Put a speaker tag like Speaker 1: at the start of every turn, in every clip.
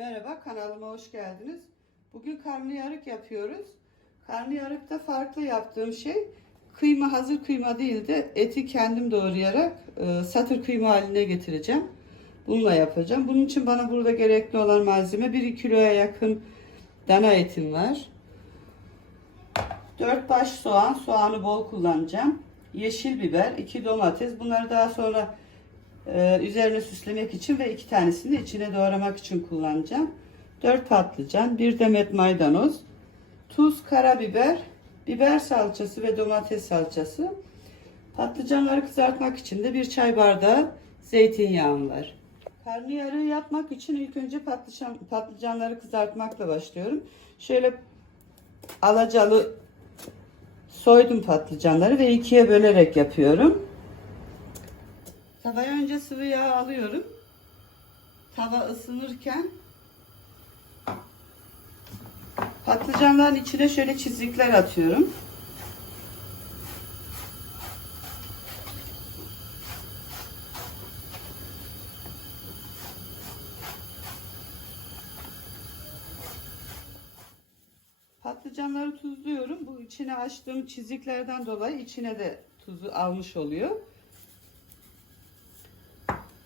Speaker 1: Merhaba kanalıma hoş geldiniz. Bugün karnıyarık yapıyoruz. Karnıyarıkta farklı yaptığım şey kıyma hazır kıyma değil de eti kendim doğrayarak e, satır kıyma haline getireceğim. Bununla yapacağım. Bunun için bana burada gerekli olan malzeme 1 kiloya yakın dana etim var. 4 baş soğan, soğanı bol kullanacağım. Yeşil biber, 2 domates. Bunları daha sonra ee, üzerine süslemek için ve iki tanesini de içine doğramak için kullanacağım. 4 patlıcan, bir demet maydanoz, tuz, karabiber, biber salçası ve domates salçası. Patlıcanları kızartmak için de bir çay bardağı zeytinyağım var. Karnıyarığı yapmak için ilk önce patlıcan, patlıcanları kızartmakla başlıyorum. Şöyle alacalı soydum patlıcanları ve ikiye bölerek yapıyorum. Tavaya önce sıvı yağ alıyorum. Tava ısınırken patlıcanların içine şöyle çizikler atıyorum. Patlıcanları tuzluyorum. Bu içine açtığım çiziklerden dolayı içine de tuzu almış oluyor.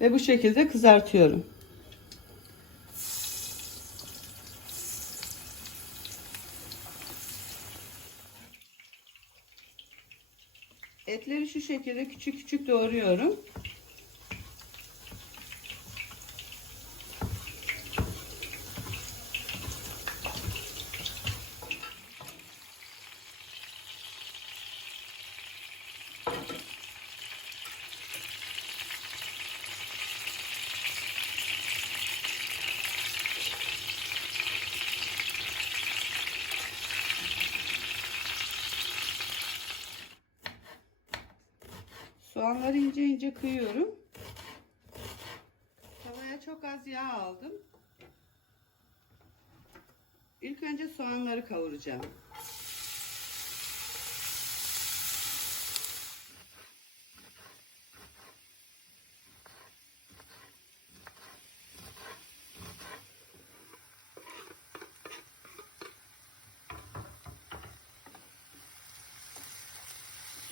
Speaker 1: Ve bu şekilde kızartıyorum. Etleri şu şekilde küçük küçük doğruyorum. Soğanları ince ince kıyıyorum. Tavaya çok az yağ aldım. İlk önce soğanları kavuracağım.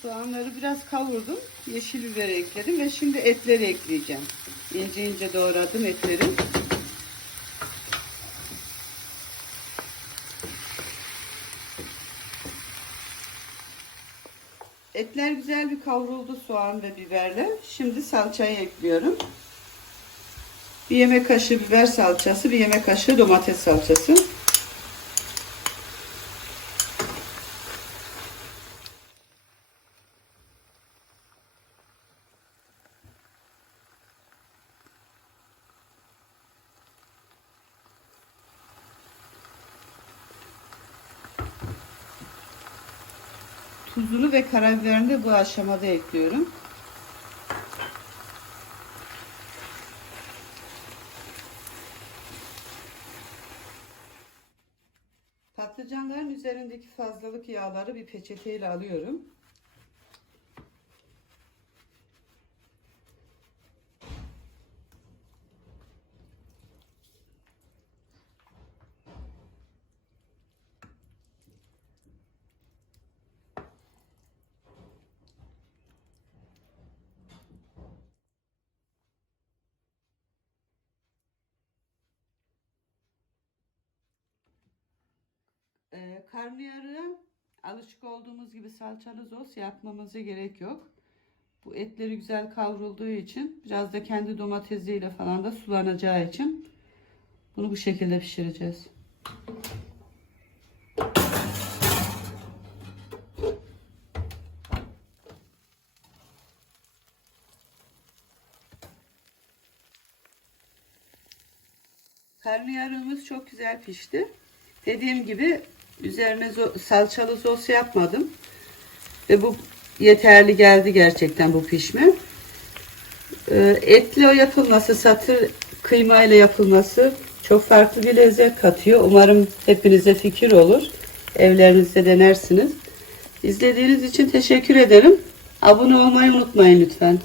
Speaker 1: Soğanları biraz kavurdum. Yeşil biber ekledim ve şimdi etleri ekleyeceğim. İnce ince doğradım etleri. Etler güzel bir kavruldu soğan ve biberle. Şimdi salçayı ekliyorum. Bir yemek kaşığı biber salçası, bir yemek kaşığı domates salçası. Tuzunu ve karabiberini de bu aşamada ekliyorum. Patlıcanların üzerindeki fazlalık yağları bir peçeteyle alıyorum. Ee, karnıyarığı alışık olduğumuz gibi salçalı sos yapmamıza gerek yok. Bu etleri güzel kavrulduğu için biraz da kendi domatesiyle falan da sulanacağı için bunu bu şekilde pişireceğiz. Karnıyarığımız çok güzel pişti. Dediğim gibi üzerine salçalı sos yapmadım. Ve bu yeterli geldi gerçekten bu pişme. Ee, etli yapılması, satır kıymayla yapılması çok farklı bir lezzet katıyor. Umarım hepinize fikir olur. Evlerinizde denersiniz. İzlediğiniz için teşekkür ederim. Abone olmayı unutmayın lütfen.